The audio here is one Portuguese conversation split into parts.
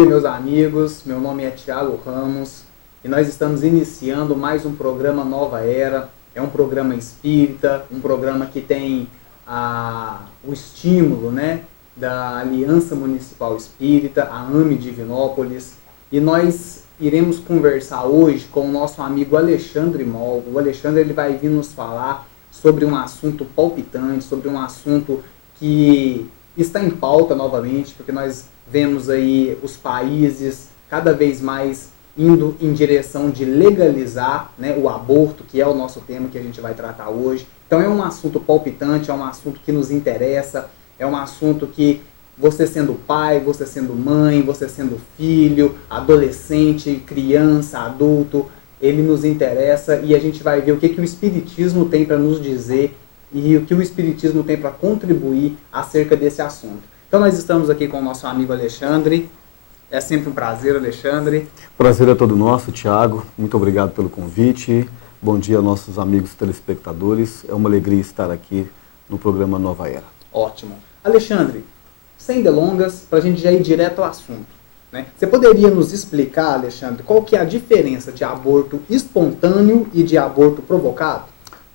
dia, meus amigos. Meu nome é Thiago Ramos e nós estamos iniciando mais um programa Nova Era. É um programa espírita, um programa que tem o estímulo, né, da Aliança Municipal Espírita, a AME Divinópolis. E nós iremos conversar hoje com o nosso amigo Alexandre Mol. O Alexandre ele vai vir nos falar sobre um assunto palpitante, sobre um assunto que está em pauta novamente, porque nós vemos aí os países cada vez mais indo em direção de legalizar, né, o aborto, que é o nosso tema que a gente vai tratar hoje. Então é um assunto palpitante, é um assunto que nos interessa, é um assunto que você sendo pai, você sendo mãe, você sendo filho, adolescente, criança, adulto, ele nos interessa e a gente vai ver o que o Espiritismo tem para nos dizer e o que o Espiritismo tem para contribuir acerca desse assunto. Então nós estamos aqui com o nosso amigo Alexandre. É sempre um prazer, Alexandre. Prazer é todo nosso, Thiago. Muito obrigado pelo convite. Bom dia aos nossos amigos telespectadores. É uma alegria estar aqui no programa Nova Era. Ótimo. Alexandre, sem delongas, para a gente já ir direto ao assunto, né? Você poderia nos explicar, Alexandre, qual que é a diferença de aborto espontâneo e de aborto provocado?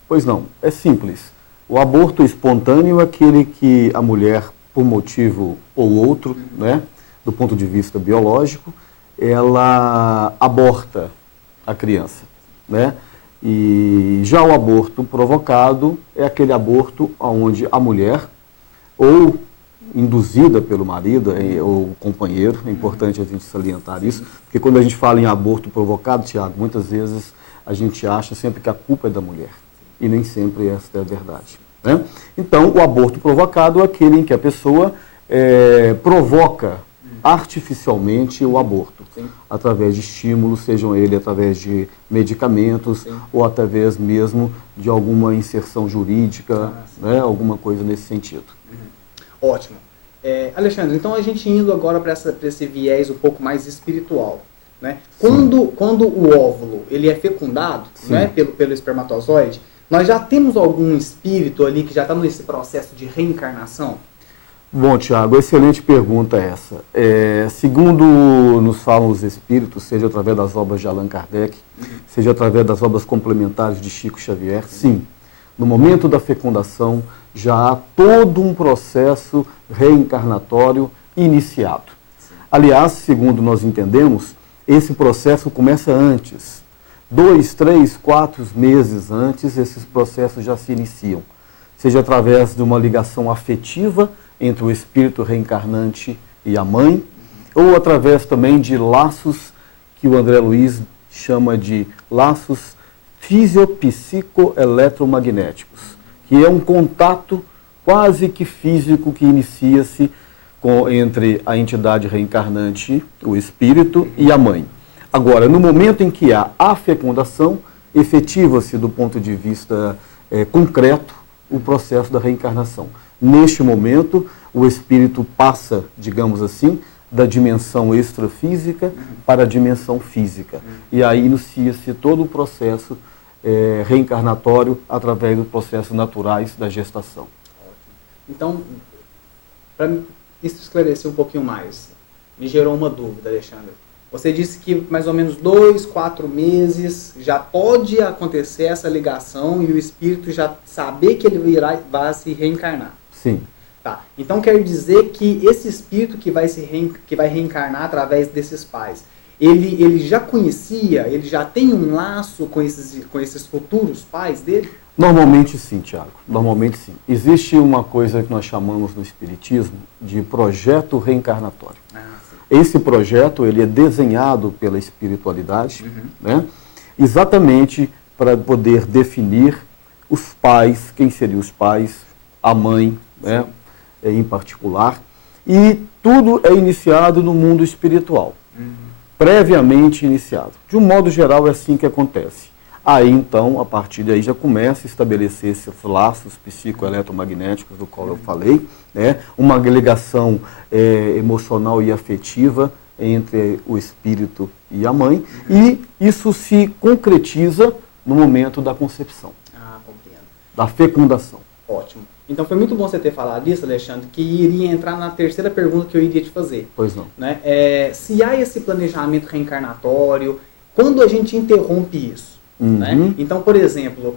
Pois não, é simples. O aborto espontâneo é aquele que a mulher, por motivo ou outro, né, do ponto de vista biológico, ela aborta a criança, né? E já o aborto provocado é aquele aborto onde a mulher, ou induzida pelo marido ou companheiro, é importante a gente salientar isso, porque quando a gente fala em aborto provocado, Thiago, muitas vezes a gente acha sempre que a culpa é da mulher, e nem sempre esta é a verdade, né? Então, o aborto provocado é aquele em que a pessoa provoca artificialmente o aborto, sim, através de estímulos, sejam ele através de medicamentos, sim, ou através mesmo de alguma inserção jurídica, né, alguma coisa nesse sentido. Ótimo. Alexandre, então a gente indo agora para esse viés um pouco mais espiritual, né? Quando o óvulo ele é fecundado, né, pelo espermatozoide, nós já temos algum espírito ali que já está nesse processo de reencarnação? Bom, Thiago, excelente pergunta essa. Segundo nos falam os espíritos, seja através das obras de Allan Kardec, seja através das obras complementares de Chico Xavier, sim, no momento da fecundação já há todo um processo reencarnatório iniciado. Aliás, segundo nós entendemos, esse processo começa antes. 2, 3, 4 meses antes, esses processos já se iniciam. Seja através de uma ligação afetiva entre o espírito reencarnante e a mãe, ou através também de laços que o André Luiz chama de laços fisiopsicoeletromagnéticos, que é um contato quase que físico que inicia-se entre a entidade reencarnante, o espírito, e a mãe. Agora, no momento em que há a fecundação, efetiva-se do ponto de vista concreto o processo da reencarnação. Neste momento, o espírito passa, digamos assim, da dimensão extrafísica para a dimensão física. E aí inicia-se todo o processo reencarnatório através dos processos naturais da gestação. Então, para isso esclarecer um pouquinho mais, me gerou uma dúvida, Alexandre. Você disse que mais ou menos 2, 4 meses já pode acontecer essa ligação e o espírito já saber que ele vai se reencarnar. Sim. Tá. Então quer dizer que esse espírito que vai reencarnar através desses pais, ele já conhecia, ele já tem um laço com esses futuros pais dele? Normalmente sim, Thiago. Normalmente sim. Existe uma coisa que nós chamamos no Espiritismo de projeto reencarnatório. Esse projeto ele é desenhado pela espiritualidade, né, exatamente para poder definir os pais, quem seriam os pais, a mãe, né, em particular, e tudo é iniciado no mundo espiritual, previamente iniciado. De um modo geral é assim que acontece. Aí então, a partir daí já começa a estabelecer esses laços psicoeletromagnéticos do qual eu falei, né? Uma ligação emocional e afetiva entre o espírito e a mãe, e isso se concretiza no momento da concepção, Compreendo. da fecundação. Ótimo. Então foi muito bom você ter falado isso, Alexandre, que iria entrar na terceira pergunta que eu iria te fazer. Pois não. Né? Se há esse planejamento reencarnatório, quando a gente interrompe isso? Né? Então, por exemplo,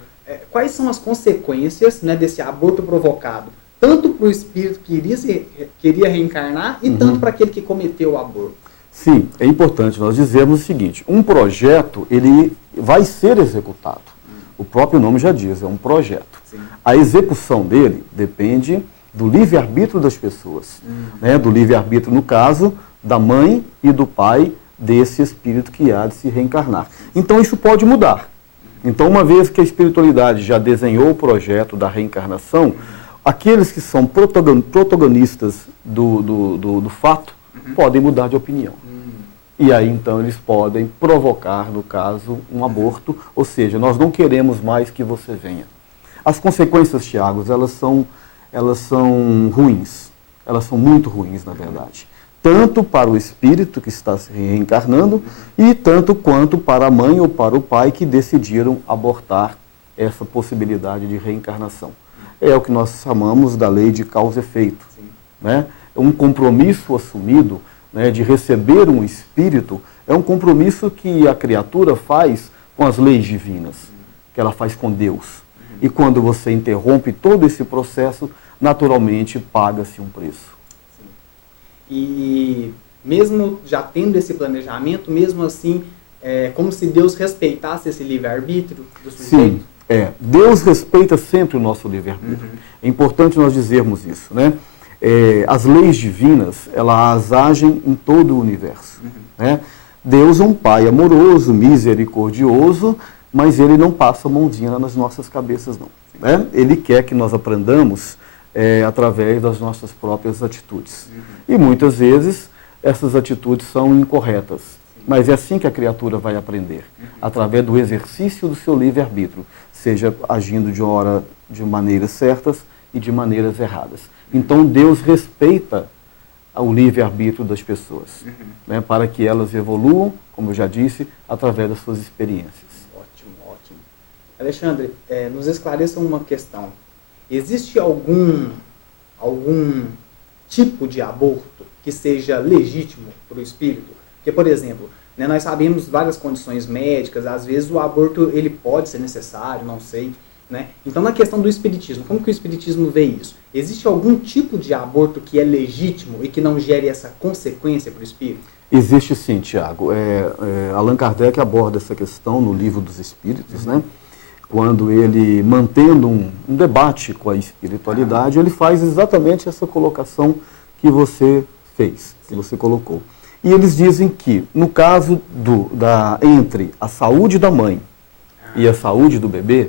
quais são as consequências, né, desse aborto provocado? Tanto para o espírito que queria reencarnar e tanto para aquele que cometeu o aborto. Sim, é importante nós dizermos o seguinte, um projeto, ele vai ser executado. O próprio nome já diz, é um projeto. Sim. A execução dele depende do livre-arbítrio das pessoas. Né? Do livre-arbítrio, no caso, da mãe e do pai desse espírito que há de se reencarnar. Então isso pode mudar. Então, uma vez que a espiritualidade já desenhou o projeto da reencarnação, aqueles que são protagonistas do fato podem mudar de opinião. E aí, então, eles podem provocar, no caso, um aborto, ou seja, nós não queremos mais que você venha. As consequências, Tiago, elas são ruins. Elas são muito ruins, na verdade. Tanto para o espírito que está se reencarnando e tanto quanto para a mãe ou para o pai que decidiram abortar essa possibilidade de reencarnação. É o que nós chamamos da lei de causa e efeito. Né? Um compromisso assumido, né, de receber um espírito, é um compromisso que a criatura faz com as leis divinas, que ela faz com Deus. E quando você interrompe todo esse processo, naturalmente paga-se um preço. Sim. E mesmo já tendo esse planejamento, mesmo assim, é como se Deus respeitasse esse livre-arbítrio do sujeito? Sim, Deus respeita sempre o nosso livre-arbítrio. É importante nós dizermos isso, né? As leis divinas, elas agem em todo o universo. Né? Deus é um Pai amoroso, misericordioso, mas Ele não passa a mãozinha nas nossas cabeças, não. Né? Ele quer que nós aprendamos através das nossas próprias atitudes. E muitas vezes essas atitudes são incorretas. Mas é assim que a criatura vai aprender, através do exercício do seu livre-arbítrio, seja agindo de maneiras certas e de maneiras erradas. Então Deus respeita o livre-arbítrio das pessoas, né, para que elas evoluam, como eu já disse, através das suas experiências. Ótimo, ótimo. Alexandre, nos esclareça uma questão. Existe algum tipo de aborto que seja legítimo para o espírito? Porque, por exemplo, né, nós sabemos várias condições médicas, às vezes o aborto ele pode ser necessário, não sei. Né? Então, na questão do espiritismo, como que o espiritismo vê isso? Existe algum tipo de aborto que é legítimo e que não gere essa consequência para o espírito? Existe sim, Tiago. Allan Kardec aborda essa questão no Livro dos Espíritos, né? Quando ele, mantendo um debate com a espiritualidade, ele faz exatamente essa colocação que você fez, que você colocou. E eles dizem que, no caso entre a saúde da mãe e a saúde do bebê,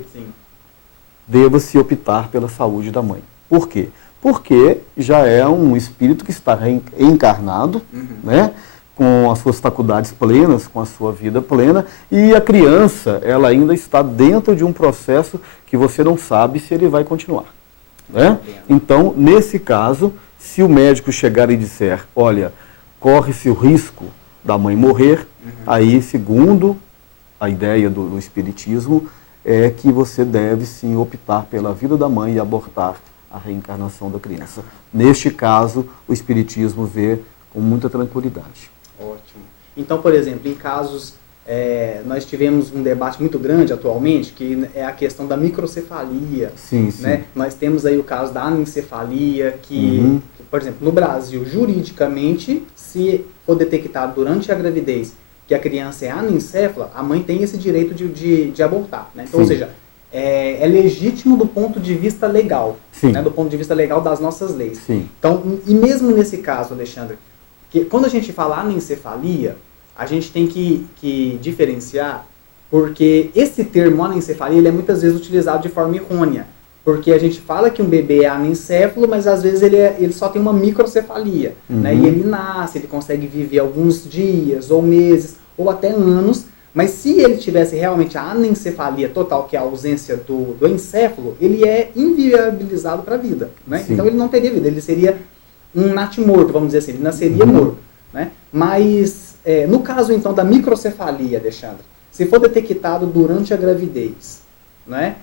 deva-se optar pela saúde da mãe. Por quê? Porque já é um espírito que está reencarnado, né, com as suas faculdades plenas, com a sua vida plena, e a criança, ela ainda está dentro de um processo que você não sabe se ele vai continuar. Né? Então, nesse caso, se o médico chegar e disser, olha, corre-se o risco da mãe morrer, aí, segundo a ideia do espiritismo, é que você deve sim optar pela vida da mãe e abortar a reencarnação da criança. Neste caso, o espiritismo vê com muita tranquilidade. Ótimo. Então, por exemplo, em casos, nós tivemos um debate muito grande atualmente, que é a questão da microcefalia. Sim, sim. Né? Nós temos aí o caso da anencefalia, que, por exemplo, no Brasil, juridicamente, se for detectado durante a gravidez que a criança é anencéfala, a mãe tem esse direito de abortar. Né? Então, ou seja, é legítimo do ponto de vista legal, né? Do ponto de vista legal das nossas leis. Sim. Então, e mesmo nesse caso, Alexandre, que quando a gente fala anencefalia, a gente tem que diferenciar, porque esse termo anencefalia ele é muitas vezes utilizado de forma errônea. Porque a gente fala que um bebê é anencéfalo, mas às vezes ele só tem uma microcefalia. Né? E ele nasce, ele consegue viver alguns dias, ou meses, ou até anos. Mas se ele tivesse realmente a anencefalia total, que é a ausência do encéfalo, ele é inviabilizado para a vida. Né? Então ele não teria vida, ele seria um natimorto, vamos dizer assim, ele nasceria morto. Né? Mas no caso então da microcefalia, Alexandre, se for detectado durante a gravidez, né?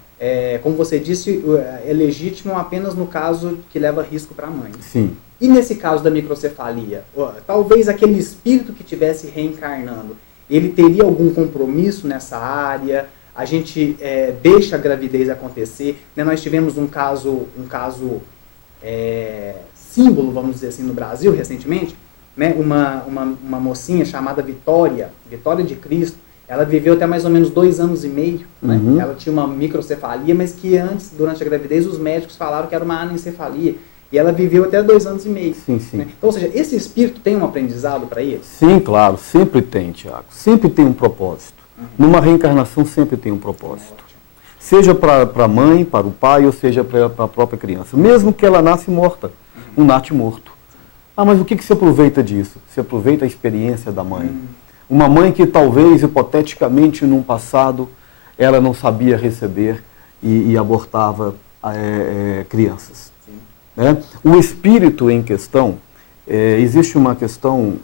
como você disse, é legítimo apenas no caso que leva risco para a mãe. Sim. E nesse caso da microcefalia, talvez aquele espírito que estivesse reencarnando, ele teria algum compromisso nessa área? A gente deixa a gravidez acontecer, né? Nós tivemos um caso símbolo, vamos dizer assim, no Brasil recentemente, né? Uma mocinha chamada Vitória de Cristo. Ela viveu até mais ou menos 2 anos e meio, né? Ela tinha uma microcefalia, mas que antes, durante a gravidez, os médicos falaram que era uma anencefalia. E ela viveu até 2 anos e meio. Sim, sim. Né? Então, ou seja, esse espírito tem um aprendizado para ele? Sim, claro, sempre tem, Tiago. Sempre tem um propósito. Numa reencarnação sempre tem um propósito. Seja para a mãe, para o pai, ou seja para a própria criança. Mesmo que ela nasce morta, nasce morto. Ah, mas o que se aproveita disso? Se aproveita a experiência da mãe. Uma mãe que talvez, hipoteticamente, num passado, ela não sabia receber e abortava crianças. Né? O espírito em questão, existe uma questão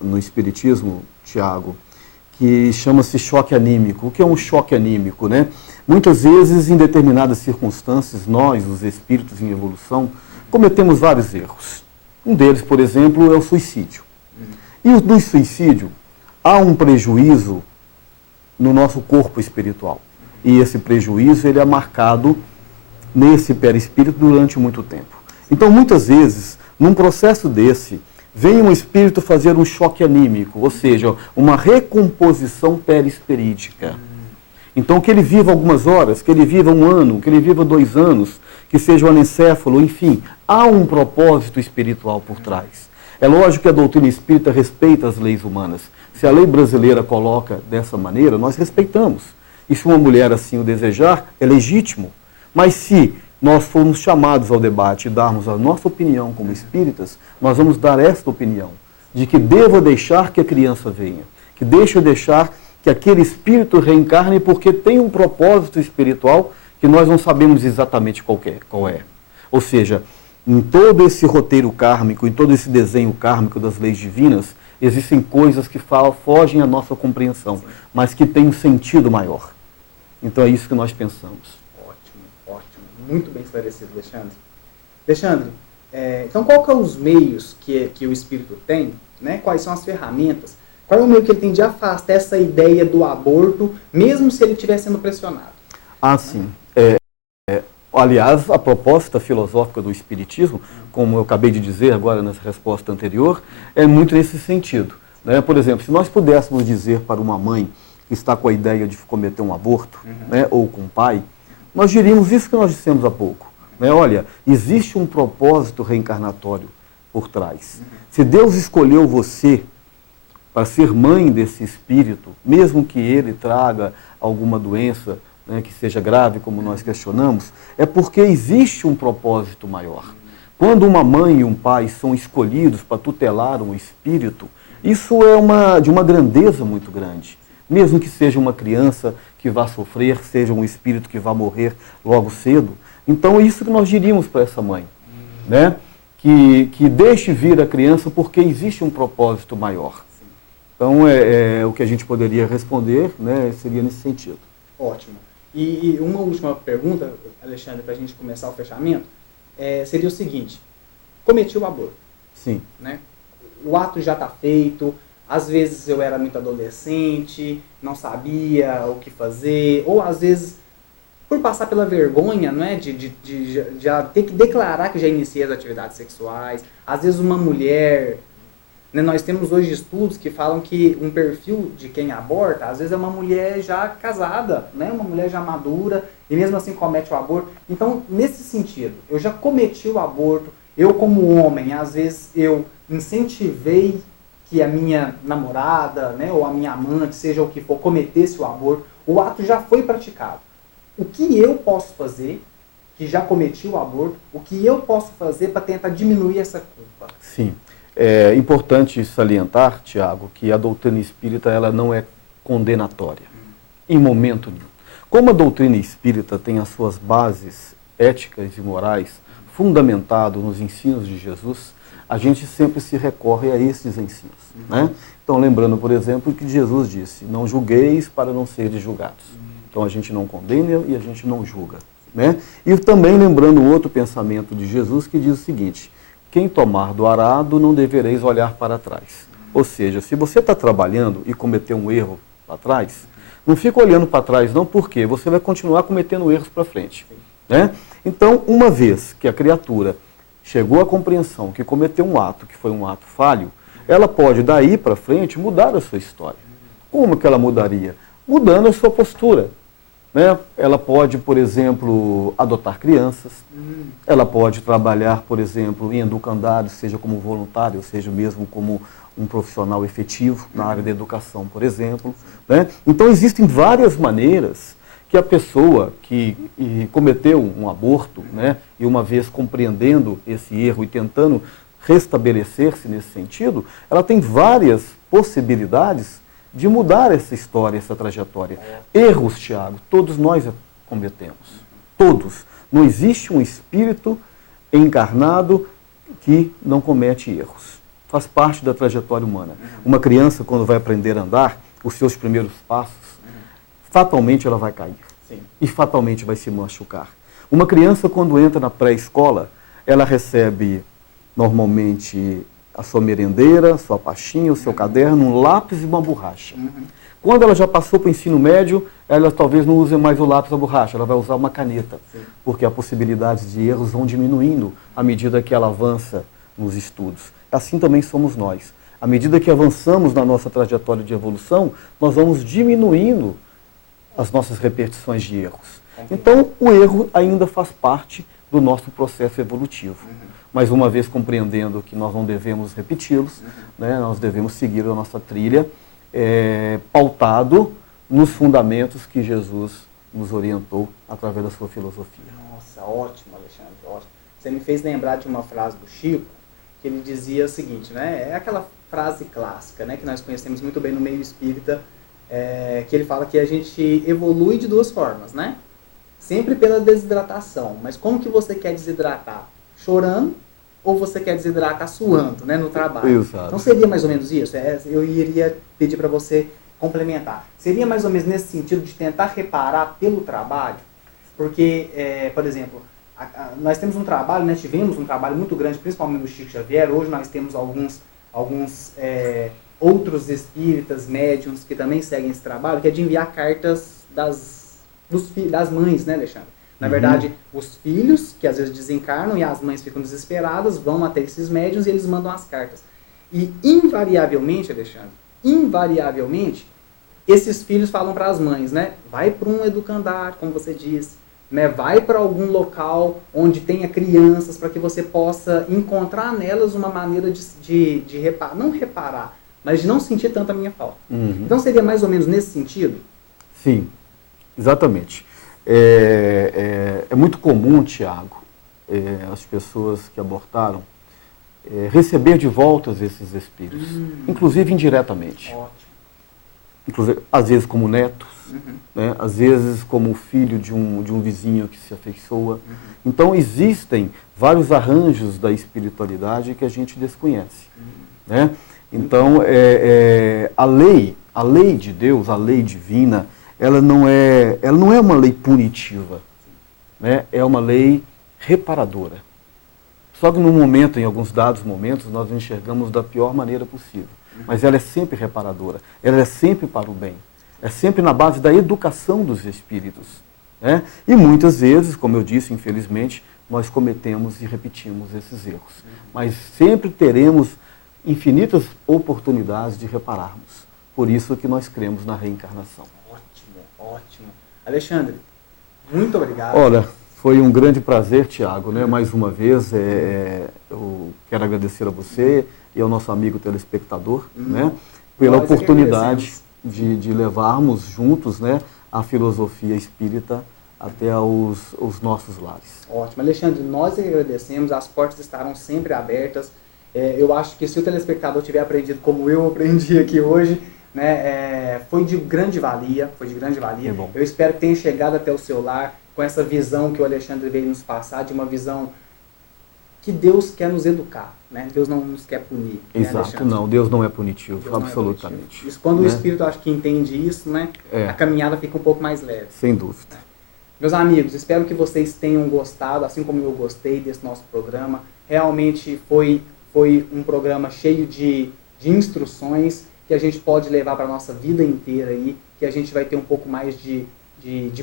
no espiritismo, Tiago, que chama-se choque anímico. O que é um choque anímico? Né? Muitas vezes, em determinadas circunstâncias, nós, os espíritos em evolução, cometemos vários erros. Um deles, por exemplo, é o suicídio. E no suicídio, há um prejuízo no nosso corpo espiritual. E esse prejuízo ele é marcado nesse perispírito durante muito tempo. Então, muitas vezes, num processo desse, vem um espírito fazer um choque anímico, ou seja, uma recomposição perispirítica. Então, que ele viva algumas horas, que ele viva 1 ano, que ele viva 2 anos, que seja um anencéfalo, enfim, há um propósito espiritual por trás. É lógico que a doutrina espírita respeita as leis humanas. Se a lei brasileira coloca dessa maneira, nós respeitamos. E se uma mulher assim o desejar, é legítimo. Mas se nós formos chamados ao debate e darmos a nossa opinião como espíritas, nós vamos dar esta opinião, de que deva deixar que a criança venha, que deixar que aquele espírito reencarne porque tem um propósito espiritual que nós não sabemos exatamente qual é. Ou seja, em todo esse roteiro kármico, em todo esse desenho kármico das leis divinas, existem coisas que fogem à nossa compreensão, mas que têm um sentido maior. Então é isso que nós pensamos. Ótimo. Muito bem esclarecido, Alexandre. Alexandre, então qual que são os meios que o espírito tem, né? Quais são as ferramentas? Qual é o meio que ele tem de afastar essa ideia do aborto, mesmo se ele estiver sendo pressionado? Ah, sim. Aliás, a proposta filosófica do Espiritismo, como eu acabei de dizer agora nessa resposta anterior, é muito nesse sentido. Né? Por exemplo, se nós pudéssemos dizer para uma mãe que está com a ideia de cometer um aborto, né, ou com o pai, nós diríamos isso que nós dissemos há pouco. Né? Olha, existe um propósito reencarnatório por trás. Se Deus escolheu você para ser mãe desse espírito, mesmo que ele traga alguma doença, né, que seja grave, como nós questionamos, é porque existe um propósito maior. Quando uma mãe e um pai são escolhidos para tutelar um espírito, isso é de uma grandeza muito grande. Mesmo que seja uma criança que vá sofrer, seja um espírito que vá morrer logo cedo. Então é isso que nós diríamos para essa mãe, né? Que deixe vir a criança porque existe um propósito maior. Então o que a gente poderia responder, né, seria nesse sentido. Ótimo. E uma última pergunta, Alexandre, para a gente começar o fechamento, seria o seguinte: cometi o aborto. Sim. Né? O ato já está feito, às vezes eu era muito adolescente, não sabia o que fazer, ou às vezes por passar pela vergonha, né, de já ter que declarar que já iniciei as atividades sexuais. Às vezes uma mulher... Né, nós temos hoje estudos que falam que um perfil de quem aborta, às vezes é uma mulher já casada, né, uma mulher já madura, e mesmo assim comete o aborto. Então, nesse sentido, eu já cometi o aborto, eu como homem, às vezes eu incentivei que a minha namorada, né, ou a minha amante, seja o que for, cometesse o aborto, o ato já foi praticado. O que eu posso fazer, que já cometi o aborto, o que eu posso fazer para tentar diminuir essa culpa? Sim. É importante salientar, Tiago, que a doutrina espírita ela não é condenatória, em momento nenhum. Como a doutrina espírita tem as suas bases éticas e morais fundamentado nos ensinos de Jesus, a gente sempre se recorre a esses ensinos. Né? Então, lembrando, por exemplo, que Jesus disse: não julgueis para não seres julgados. Então a gente não condena e a gente não julga. Né? E também lembrando o outro pensamento de Jesus que diz o seguinte: quem tomar do arado não devereis olhar para trás. Ou seja, se você está trabalhando e cometeu um erro para trás, não fica olhando para trás não, porque você vai continuar cometendo erros para frente. Né? Então, uma vez que a criatura chegou à compreensão que cometeu um ato que foi um ato falho, ela pode daí para frente mudar a sua história. Como que ela mudaria? Mudando a sua postura. Né? Ela pode, por exemplo, adotar crianças, ela pode trabalhar, por exemplo, em educandários, seja como voluntário, seja mesmo como um profissional efetivo na área da educação, por exemplo. Né? Então existem várias maneiras que a pessoa que cometeu um aborto, né, e uma vez compreendendo esse erro e tentando restabelecer-se nesse sentido, ela tem várias possibilidades de mudar essa história, essa trajetória. Erros, Tiago, todos nós cometemos. Todos. Não existe um espírito encarnado que não comete erros. Faz parte da trajetória humana. Uma criança, quando vai aprender a andar, os seus primeiros passos, fatalmente ela vai cair. Sim. E fatalmente vai se machucar. Uma criança, quando entra na pré-escola, ela recebe normalmente a sua merendeira, sua pastinha, o seu caderno, um lápis e uma borracha. Quando ela já passou para o ensino médio, ela talvez não use mais o lápis ou a borracha, ela vai usar uma caneta, porque as possibilidades de erros vão diminuindo à medida que ela avança nos estudos. Assim também somos nós. À medida que avançamos na nossa trajetória de evolução, nós vamos diminuindo as nossas repetições de erros. Então, o erro ainda faz parte do nosso processo evolutivo. Mas uma vez compreendendo que nós não devemos repeti-los, né, nós devemos seguir a nossa trilha pautado nos fundamentos que Jesus nos orientou através da sua filosofia. Nossa, ótimo, Alexandre, ótimo. Você me fez lembrar de uma frase do Chico, que ele dizia o seguinte, né, é aquela frase clássica, né, que nós conhecemos muito bem no meio espírita, que ele fala que a gente evolui de duas formas, né? Sempre pela desidratação. Mas como que você quer desidratar? Chorando ou você quer desidratar suando, né, no trabalho? Exato. Então seria mais ou menos isso? Eu iria pedir para você complementar. Seria mais ou menos nesse sentido de tentar reparar pelo trabalho? Porque, por exemplo, nós temos um trabalho, né, tivemos um trabalho muito grande, principalmente do Chico Xavier. Hoje nós temos alguns outros espíritas, médiuns, que também seguem esse trabalho, que é de enviar cartas das mães, né, Alexandre? Na verdade, os filhos, que às vezes desencarnam e as mães ficam desesperadas, vão até esses médiuns e eles mandam as cartas. E invariavelmente, Alexandre, esses filhos falam para as mães, né? Vai para um educandário, como você disse, né? Vai para algum local onde tenha crianças, para que você possa encontrar nelas uma maneira de reparar, não reparar, mas de não sentir tanto a minha falta. Então seria mais ou menos nesse sentido? Sim, exatamente. É muito comum, Tiago, as pessoas que abortaram receber de volta esses espíritos, inclusive indiretamente. Ótimo. Inclusive, às vezes como netos, né? Às vezes como filho de um vizinho que se afeiçoa. Então existem vários arranjos da espiritualidade que a gente desconhece. Né? Então a lei de Deus, a lei divina, ela não é uma lei punitiva, né? É uma lei reparadora. Só que no momento, em alguns dados momentos, nós enxergamos da pior maneira possível. Mas ela é sempre reparadora, ela é sempre para o bem, é sempre na base da educação dos espíritos. Né? E muitas vezes, como eu disse, infelizmente, nós cometemos e repetimos esses erros. Mas sempre teremos infinitas oportunidades de repararmos. Por isso que nós cremos na reencarnação. Ótimo. Alexandre, muito obrigado. Olha, foi um grande prazer, Tiago, né? Mais uma vez, eu quero agradecer a você e ao nosso amigo telespectador, né? Pela oportunidade de levarmos juntos, né, a filosofia espírita até os nossos lares. Ótimo. Alexandre, nós agradecemos, as portas estarão sempre abertas. Eu acho que se o telespectador tiver aprendido como eu aprendi aqui hoje, né, foi de grande valia. Eu espero que tenha chegado até o seu lar com essa visão que o Alexandre veio nos passar, de uma visão que Deus quer nos educar, né? Deus não nos quer punir. Exato, né, não, Deus não é punitivo, Deus absolutamente. Não é punitivo. Isso, quando o Espírito acho que entende isso, né? A caminhada fica um pouco mais leve. Sem dúvida. Meus amigos, espero que vocês tenham gostado, assim como eu gostei desse nosso programa. Realmente foi um programa cheio de instruções que a gente pode levar para a nossa vida inteira aí, que a gente vai ter um pouco mais de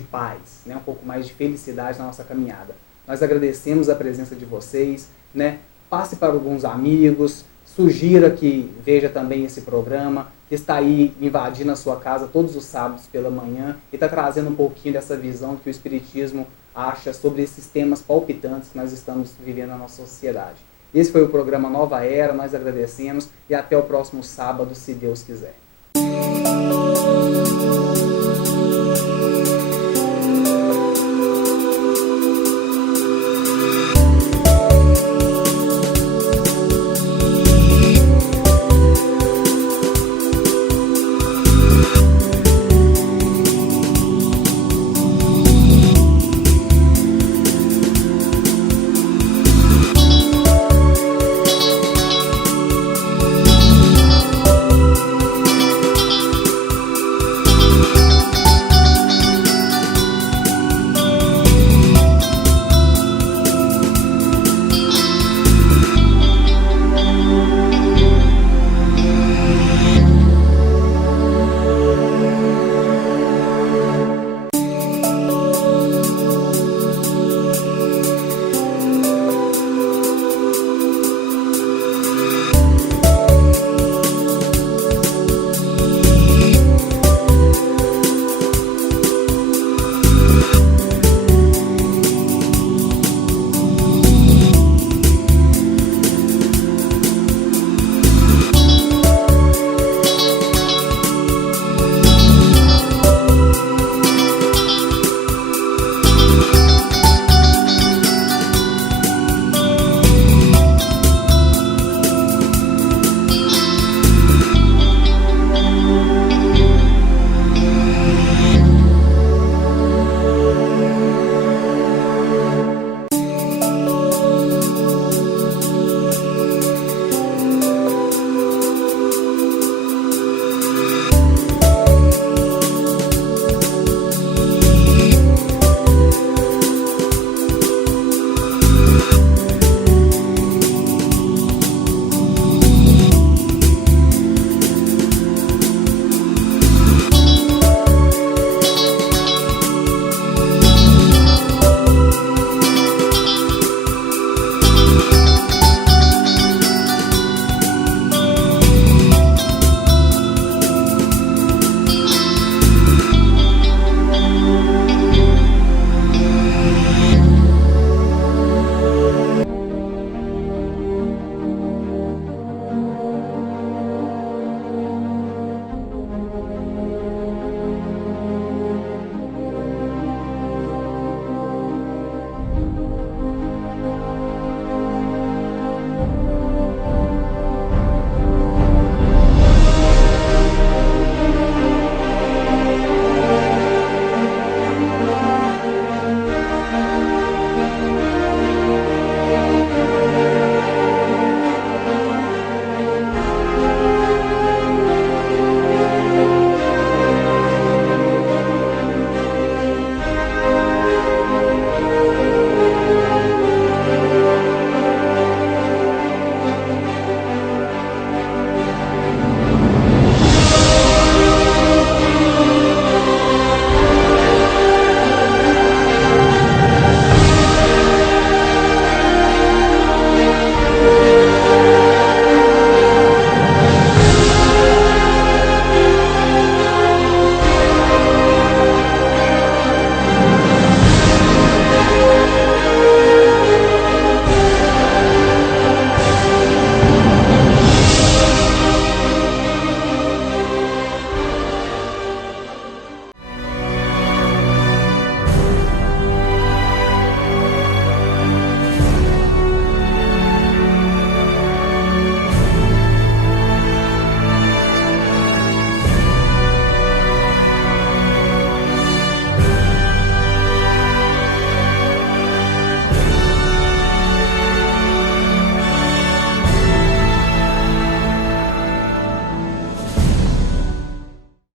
paz, né? Um pouco mais de felicidade na nossa caminhada. Nós agradecemos a presença de vocês, né? Passe para alguns amigos, sugira que veja também esse programa, que está aí invadindo a sua casa todos os sábados pela manhã e está trazendo um pouquinho dessa visão que o Espiritismo acha sobre esses temas palpitantes que nós estamos vivendo na nossa sociedade. Esse foi o programa Nova Era, nós agradecemos e até o próximo sábado, se Deus quiser.